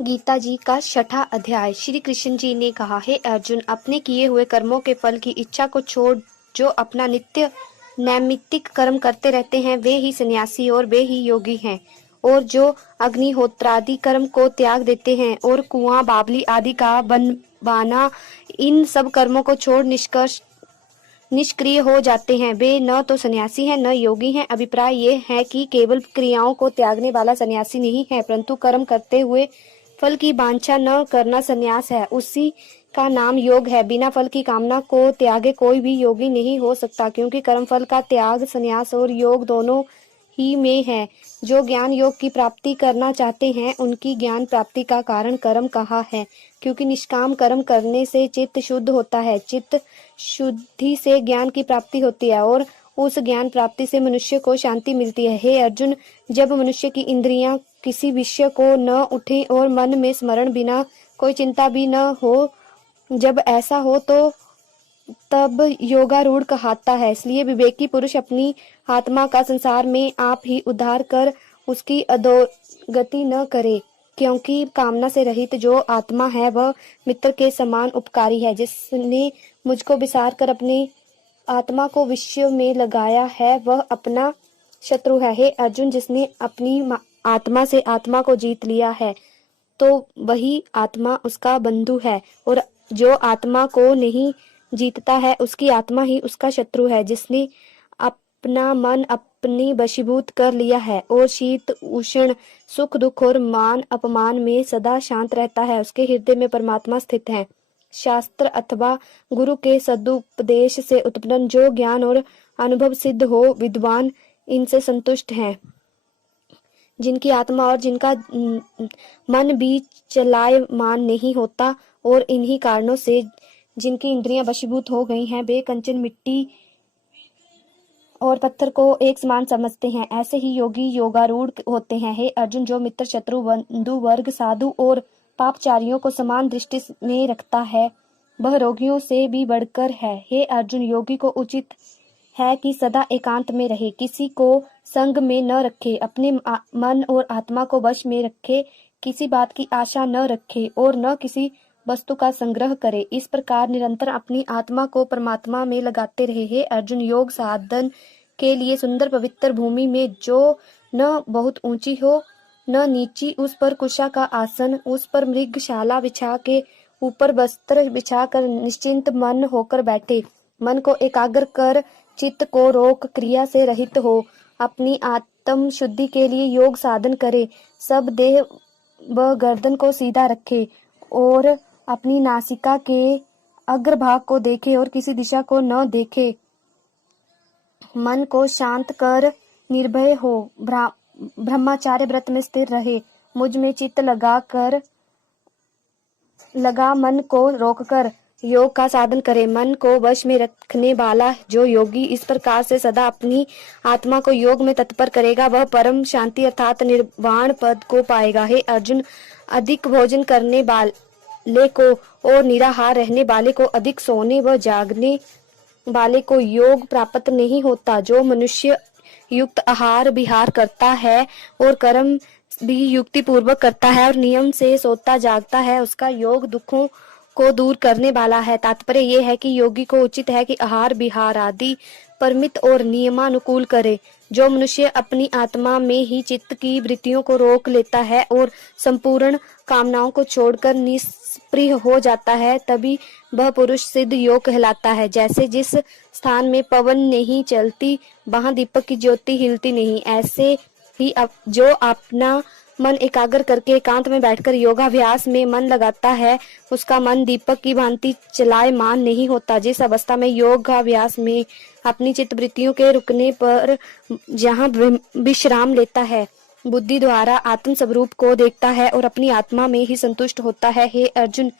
गीता जी का 6वां अध्याय। श्री कृष्ण जी ने कहा, हे अर्जुन, अपने किए हुए कर्मों के फल की इच्छा को छोड़ जो अपना नित्य नैमित्तिक कर्म करते रहते हैं वे ही सन्यासी और वे ही योगी हैं। और जो अग्निहोत्रादि कर्म को त्याग देते हैं और कुआं बावली आदि का बनवाना, इन सब कर्मों को छोड़ निष्क्रिय हो जाते हैं, वे न तो सन्यासी हैं न योगी हैं। अभिप्राय ये है कि केवल क्रियाओं को त्यागने वाला सन्यासी नहीं है, परंतु कर्म करते हुए फल की वांछा न करना सन्यास है। उसी का नाम योग है। बिना फल की कामना को त्यागे कोई भी योगी नहीं हो सकता, क्योंकि कर्म फल का त्याग सन्यास और योग दोनों ही में है। जो ज्ञान योग की प्राप्ति करना चाहते हैं उनकी ज्ञान प्राप्ति का कारण कर्म कहा है, क्योंकि निष्काम कर्म करने से चित्त शुद्ध होता है। चित्त शुद्धि से ज्ञान की प्राप्ति होती है और उस ज्ञान प्राप्ति से मनुष्य को शांति मिलती है। हे अर्जुन, जब मनुष्य की इंद्रियां किसी विषय को न उठे और मन में स्मरण बिना कोई चिंता भी न हो, जब ऐसा हो तो तब योगारूढ़ कहलाता है। इसलिए विवेकी पुरुष अपनी आत्मा का संसार में आप ही उद्धार कर उसकी अधोगति न करे, क्योंकि कामना से रहित जो आत्मा है वह मित्र के समान उपकारी है। जिसने मुझको विसार कर अपनी आत्मा को विषय में लगाया है वह अपना शत्रु है। हे अर्जुन, जिसने अपनी आत्मा से आत्मा को जीत लिया है तो वही आत्मा उसका बंधु है, और जो आत्मा को नहीं जीतता है उसकी आत्मा ही उसका शत्रु है। जिसने अपना मन अपनी वशीभूत कर लिया है और शीत उष्ण सुख दुख और मान अपमान में सदा शांत रहता है, उसके हृदय में परमात्मा स्थित है। शास्त्र अथवा गुरु के सदुपदेश से उत्पन्न जो ज्ञान और अनुभव सिद्ध हो, विद्वान इनसे संतुष्ट हैं। जिनकी आत्मा और जिनका मन भी चलायमान नहीं होता और इन्हीं कारणों से जिनकी इंद्रियां वशीभूत हो गई हैं, वे कंचन मिट्टी और पत्थर को एक समान समझते हैं, ऐसे ही योगी योगारूढ़ होते हैं। हे अर्जुन, जो मित्र शत्रु बंधु वर्ग साधु और पापचारियों को समान दृष्टि में रखता है वह रोगियों से भी बढ़कर है। हे अर्जुन, योगी को उचित है कि सदा एकांत में रहे, किसी को संग में न रखे, अपने मन और आत्मा को वश में रखे, किसी बात की आशा न रखे और न किसी वस्तु का संग्रह करे। इस प्रकार निरंतर अपनी आत्मा को परमात्मा में लगाते रहे। हे अर्जुन, योग साधन के लिए सुंदर पवित्र भूमि में जो न बहुत ऊंची हो न नीची, उस पर कुशा का आसन, उस पर मृगशाला बिछा के ऊपर वस्त्र बिछाकर निश्चिंत मन होकर बैठे, मन को एकाग्र कर चित्त को रोक क्रिया से रहित हो, अपनी आत्म शुद्धि के लिए योग साधन करे, सब देह व गर्दन को सीधा रखे और अपनी नासिका के अग्रभाग को देखे और किसी दिशा को न देखे, मन को शांत कर निर्भय हो, ब्रह्मचार्य व्रत में स्थिर रहे, मुझ में चित्त लगा मन को रोककर योग का साधन करे। मन को वश में रखने वाला जो योगी इस प्रकार से सदा अपनी आत्मा को योग में तत्पर करेगा वह परम शांति अर्थात निर्वाण पद को पाएगा। हे अर्जुन, अधिक भोजन करने वाले को और निराहार रहने वाले को, अधिक सोने व जागने वाले को योग प्राप्त नहीं होता। जो मनुष्य युक्त आहार विहार करता है और कर्म भी युक्ति पूर्वक करता है और नियम से सोता जागता है, उसका योग दुखों को दूर करने वाला है। तात्पर्य ये है कि योगी को उचित है कि आहार विहार आदि परमित और नियमानुकूल करे। जो मनुष्य अपनी आत्मा में ही चित्त की वृत्तियों को रोक लेता है और संपूर्ण कामनाओं को छोड़कर निष्प्रिय हो जाता है, तभी वह पुरुष सिद्ध योग कहलाता है। जैसे जिस स्थान में पवन नहीं चलती वहां दीपक की ज्योति हिलती नहीं, ऐसे ही जो अपना मन एकाग्र करके एकांत में बैठकर योगाभ्यास में मन लगाता है उसका मन दीपक की भांति चलायमान नहीं होता। जिस अवस्था में योगाभ्यास में अपनी चित्तवृत्तियों के रुकने पर जहाँ विश्राम लेता है, बुद्धि द्वारा आत्म स्वरूप को देखता है और अपनी आत्मा में ही संतुष्ट होता है। हे अर्जुन,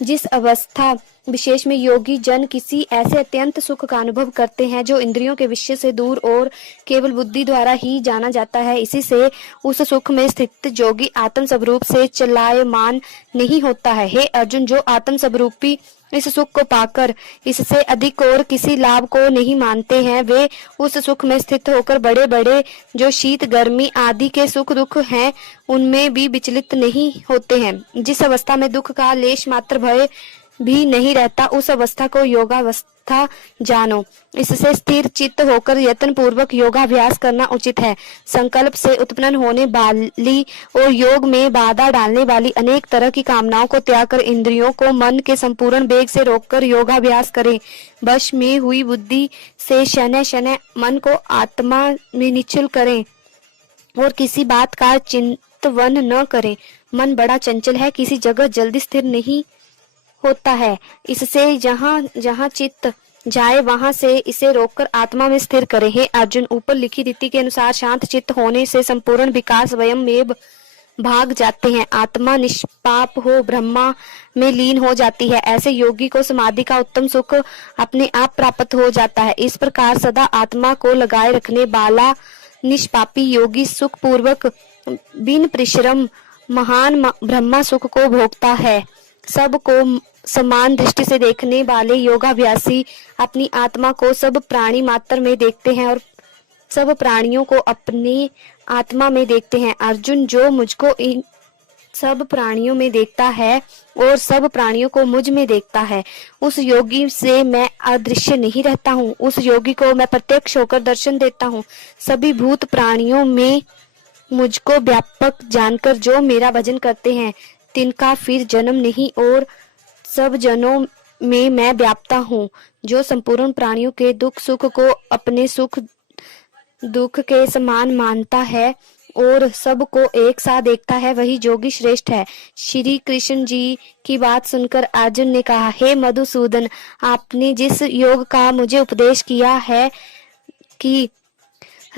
जिस अवस्था विशेष में योगी जन किसी ऐसे अत्यंत सुख का अनुभव करते हैं जो इंद्रियों के विषय से दूर और केवल बुद्धि द्वारा ही जाना जाता है, इसी से उस सुख में स्थित योगी आत्म स्वरूप से चलायमान नहीं होता है। हे अर्जुन, जो आत्म स्वरूपी इस सुख को पाकर इससे अधिक और किसी लाभ को नहीं मानते हैं, वे उस सुख में स्थित होकर बड़े बड़े जो शीत गर्मी आदि के सुख दुख हैं उनमें भी विचलित नहीं होते हैं। जिस अवस्था में दुख का लेश मात्र भय भी नहीं रहता, उस अवस्था को योगावस्था जानो। इससे स्थिर चित्त होकर यत्न पूर्वक योगाभ्यास करना उचित है। संकल्प से उत्पन्न होने वाली और योग में बाधा डालने वाली अनेक तरह की कामनाओं को त्याग कर इंद्रियों को मन के संपूर्ण वेग से रोककर योगाभ्यास करें। वश में हुई बुद्धि से शनै शनै मन को आत्मा में निश्चल करें और किसी बात का चिंतन न करें। मन बड़ा चंचल है, किसी जगह जल्दी स्थिर नहीं होता है। इससे जहाँ जहाँ चित्त जाए वहां से इसे रोककर आत्मा में स्थिर करे। हे अर्जुन, ऊपर लिखी रीति के अनुसार शांत चित्त होने से संपूर्ण विकास स्वयं में भाग जाते हैं। आत्मा निष्पाप हो ब्रह्मा में लीन हो जाती है। ऐसे योगी को समाधि का उत्तम सुख अपने आप प्राप्त हो जाता है। इस प्रकार सदा आत्मा को लगाए रखने वाला निष्पापी योगी सुख पूर्वक बिन परिश्रम महान ब्रह्मा सुख को भोगता है। सबको समान दृष्टि से देखने वाले योगाभ्यासी अपनी आत्मा को सब प्राणी मात्र में देखते हैं और सब प्राणियों को अपने आत्मा में देखते हैं। अर्जुन, जो मुझको इन सब प्राणियों में देखता है और सब प्राणियों को मुझ में देखता है, उस योगी से मैं अदृश्य नहीं रहता हूँ। उस योगी को मैं प्रत्यक्ष होकर दर्शन देता हूँ। सभी भूत प्राणियों में मुझको व्यापक जानकर जो मेरा भजन करते हैं, तिनका फिर जन्म नहीं और सब जनों में मैं व्याप्ता हूँ। जो संपूर्ण प्राणियों के दुख सुख को अपने सुख दुख के समान मानता है और सबको एक साथ देखता है, वही जोगी श्रेष्ठ है। श्री कृष्ण जी की बात सुनकर अर्जुन ने कहा, हे मधुसूदन, आपने जिस योग का मुझे उपदेश किया है कि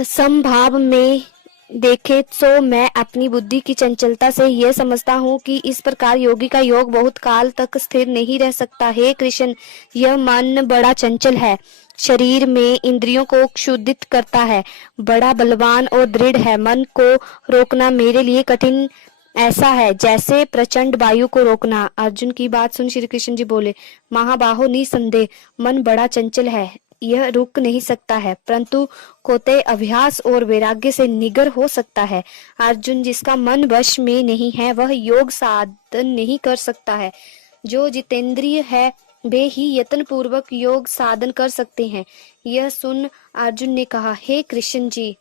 समभाव में देखे, तो मैं अपनी बुद्धि की चंचलता से यह समझता हूँ कि इस प्रकार योगी का योग बहुत काल तक स्थिर नहीं रह सकता। हे कृष्ण, यह मन बड़ा चंचल है, शरीर में इंद्रियों को क्षुधित करता है, बड़ा बलवान और दृढ़ है। मन को रोकना मेरे लिए कठिन ऐसा है जैसे प्रचंड वायु को रोकना। अर्जुन की बात सुन श्री कृष्ण जी बोले, महाबाहो, निसंदेह मन बड़ा चंचल है, यह रुक नहीं सकता है, परंतु कोते अभ्यास और वैराग्य से निगर हो सकता है। अर्जुन, जिसका मन वश में नहीं है वह योग साधन नहीं कर सकता है। जो जितेंद्रिय है वे ही यत्न पूर्वक योग साधन कर सकते हैं। यह सुन अर्जुन ने कहा, हे कृष्ण जी,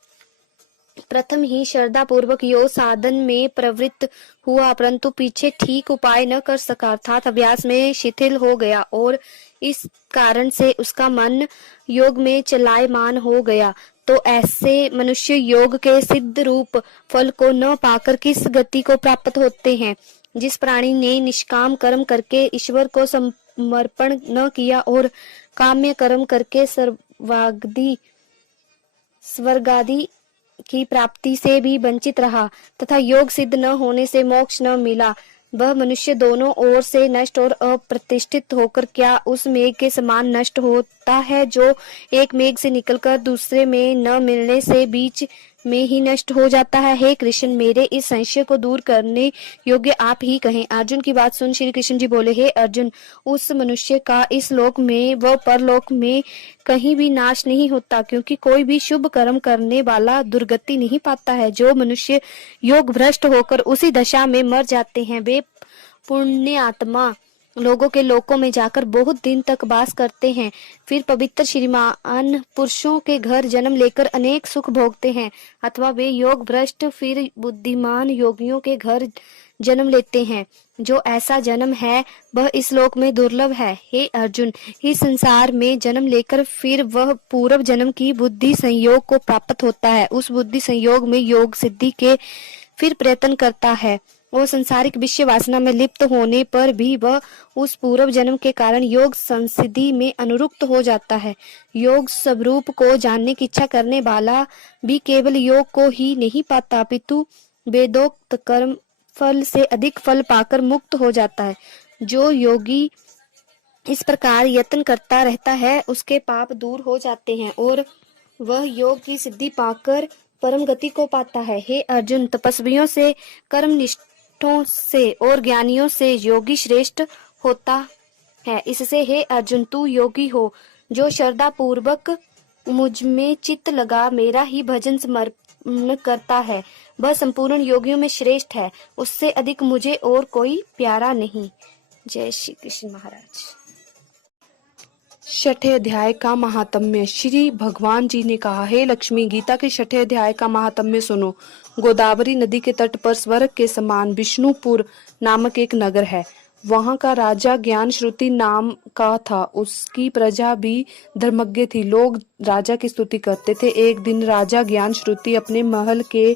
प्रथम ही श्रद्धा पूर्वक योग साधन में प्रवृत्त हुआ, परंतु पीछे ठीक उपाय न कर सका, अर्थात अभ्यास में शिथिल हो गया और इस कारण से उसका मन योग में चलायमान हो गया। तो ऐसे मनुष्य योग के सिद्ध रूप फल को न पाकर किस गति को प्राप्त होते हैं। जिस प्राणी ने निष्काम कर्म करके ईश्वर को समर्पण न किया और काम्य कर्म करके स्वर्गादि की प्राप्ति से भी वंचित रहा तथा योग सिद्ध न होने से मोक्ष न मिला, वह मनुष्य दोनों ओर से नष्ट और अप्रतिष्ठित होकर क्या उस मेघ के समान नष्ट होता है जो एक मेघ से निकलकर दूसरे में न मिलने से बीच में ही नष्ट हो जाता है। हे कृष्ण, मेरे इस संशय को दूर करने योग्य आप ही कहें। अर्जुन की बात सुन श्री कृष्ण जी बोले, हे अर्जुन, उस मनुष्य का इस लोक में व परलोक में कहीं भी नाश नहीं होता, क्योंकि कोई भी शुभ कर्म करने वाला दुर्गति नहीं पाता है। जो मनुष्य योग भ्रष्ट होकर उसी दशा में मर जाते हैं, वे पुण्य आत्मा लोगों के लोकों में जाकर बहुत दिन तक वास करते हैं, फिर पवित्र श्रीमान पुरुषों के घर जन्म लेकर अनेक सुख भोगते हैं, अथवा वे योग भ्रष्ट फिर बुद्धिमान योगियों के घर जन्म लेते हैं। जो ऐसा जन्म है वह इस लोक में दुर्लभ है। हे अर्जुन, इस संसार में जन्म लेकर फिर वह पूर्व जन्म की बुद्धि संयोग को प्राप्त होता है। उस बुद्धि संयोग में योग सिद्धि के फिर प्रयत्न करता है और संसारिक विषय वासना में लिप्त होने पर भी वह उस पूर्व जन्म के कारण योग संसिद्धि में अनुरुक्त हो जाता है। योग स्वरूप को जानने की इच्छा करने वाला भी केवल योग को ही नहीं पाता, अपितु वेदोक्त कर्म फल से अधिक फल पाकर मुक्त हो जाता है। जो योगी इस प्रकार यत्न करता रहता है उसके पाप दूर हो जाते हैं और वह योग की सिद्धि पाकर परम गति को पाता है। हे अर्जुन, तपस्वियों से, कर्मनिष्ठों से और ज्ञानियों से योगी श्रेष्ठ होता है। इससे हे अर्जुन, तू योगी हो, जो श्रद्धा पूर्वक मुझ में चित्त लगा मेरा ही भजन समर्पण करता है, वह संपूर्ण योगियों में श्रेष्ठ है। उससे अधिक मुझे और कोई प्यारा नहीं। जय श्री कृष्ण महाराज। छठे अध्याय का महात्म्य। श्री भगवान जी ने कहा, हे लक्ष्मी, गीता के छठे अध्याय का महात्म्य सुनो। गोदावरी नदी के तट पर स्वर्ग के समान विष्णुपुर नामक एक नगर है। वहाँ का राजा ज्ञान श्रुति नाम का था। उसकी प्रजा भी धर्मज्ञ थी। लोग राजा की स्तुति करते थे। एक दिन राजा ज्ञान श्रुति अपने महल के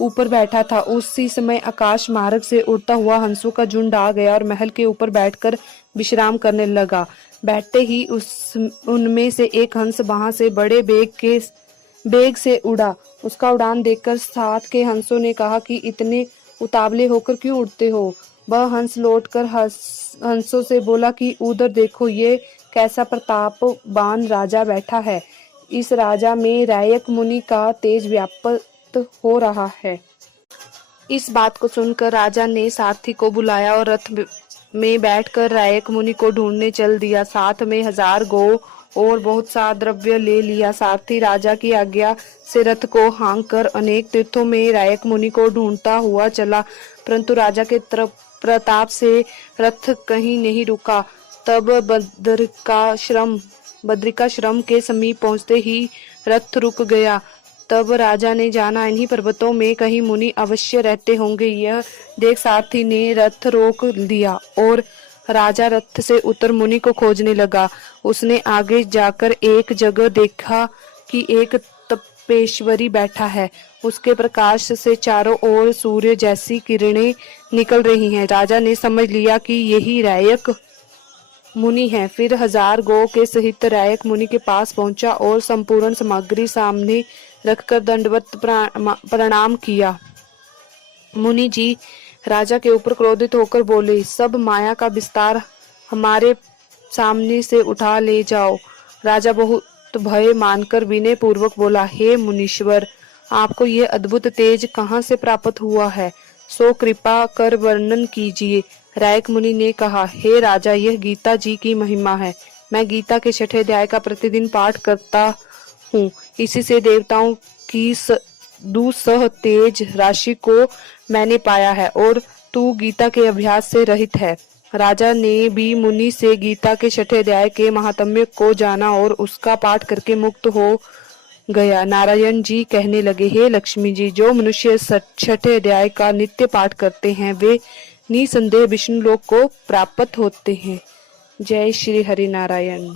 ऊपर बैठा था। उसी समय आकाश मार्ग से उड़ता हुआ हंसों का झुंड आ गया और महल के ऊपर बैठकर विश्राम करने लगा। बैठते ही उनमें से एक हंस वहां से बड़े बेग से उड़ा। उसका उड़ान देखकर साथ के हंसों ने कहा कि इतने उतावले होकर क्यों उड़ते हो। वह हंस लौटकर हंसों से बोला कि उधर देखो, ये कैसा प्रतापवान राजा बैठा है। इस राजा में रायक मुनि का तेज व्याप्त हो रहा है। इस बात को सुनकर राजा ने सारथी को बुलाया और रथ में बैठकर रायक मुनि को ढूंढने चल दिया। साथ में 1000 गौ और बहुत सा द्रव्य ले लिया। सारथी राजा की आज्ञा से रथ को हाँक कर अनेक तीर्थों में रायक मुनि को ढूंढता हुआ चला, परंतु राजा के प्रताप से रथ कहीं नहीं रुका। तब बद्रिकाश्रम के समीप पहुंचते ही रथ रुक गया। तब राजा ने जाना, इन्हीं पर्वतों में कहीं मुनि अवश्य रहते होंगे। यह देख सारथी ने रथ रोक दिया और राजा रथ से उतर मुनि को खोजने लगा। उसने आगे जाकर एक जगह देखा कि एक तपेश्वरी बैठा है। उसके प्रकाश से चारों ओर सूर्य जैसी किरणें निकल रही हैं। राजा ने समझ लिया कि यही रायक मुनि है। फिर 1000 गौ के सहित रायक मुनि के पास पहुंचा और संपूर्ण सामग्री सामने रखकर दंडवत प्रणाम किया। मुनि जी राजा के ऊपर क्रोधित होकर बोले, सब माया का विस्तार हमारे सामने से उठा ले जाओ। राजा बहुत भय मानकर विनय पूर्वक बोला, हे मुनीश्वर, आपको यह अद्भुत तेज कहाँ से प्राप्त हुआ है, सो कृपा कर वर्णन कीजिए। रायक मुनि ने कहा, हे राजा, यह गीता जी की महिमा है। मैं गीता के छठे अध्याय का प्रतिदिन पाठ करता हूँ। इसी से देवताओं की दुसह तेज राशि को मैंने पाया है और तू गीता के अभ्यास से रहित है। राजा ने भी मुनि से गीता के छठे अध्याय के महात्म्य को जाना और उसका पाठ करके मुक्त हो गया। नारायण जी कहने लगे, हे लक्ष्मी जी, जो मनुष्य छठे अध्याय का नित्य पाठ करते हैं वे निसंदेह विष्णु लोक को प्राप्त होते हैं। जय श्री हरि नारायण।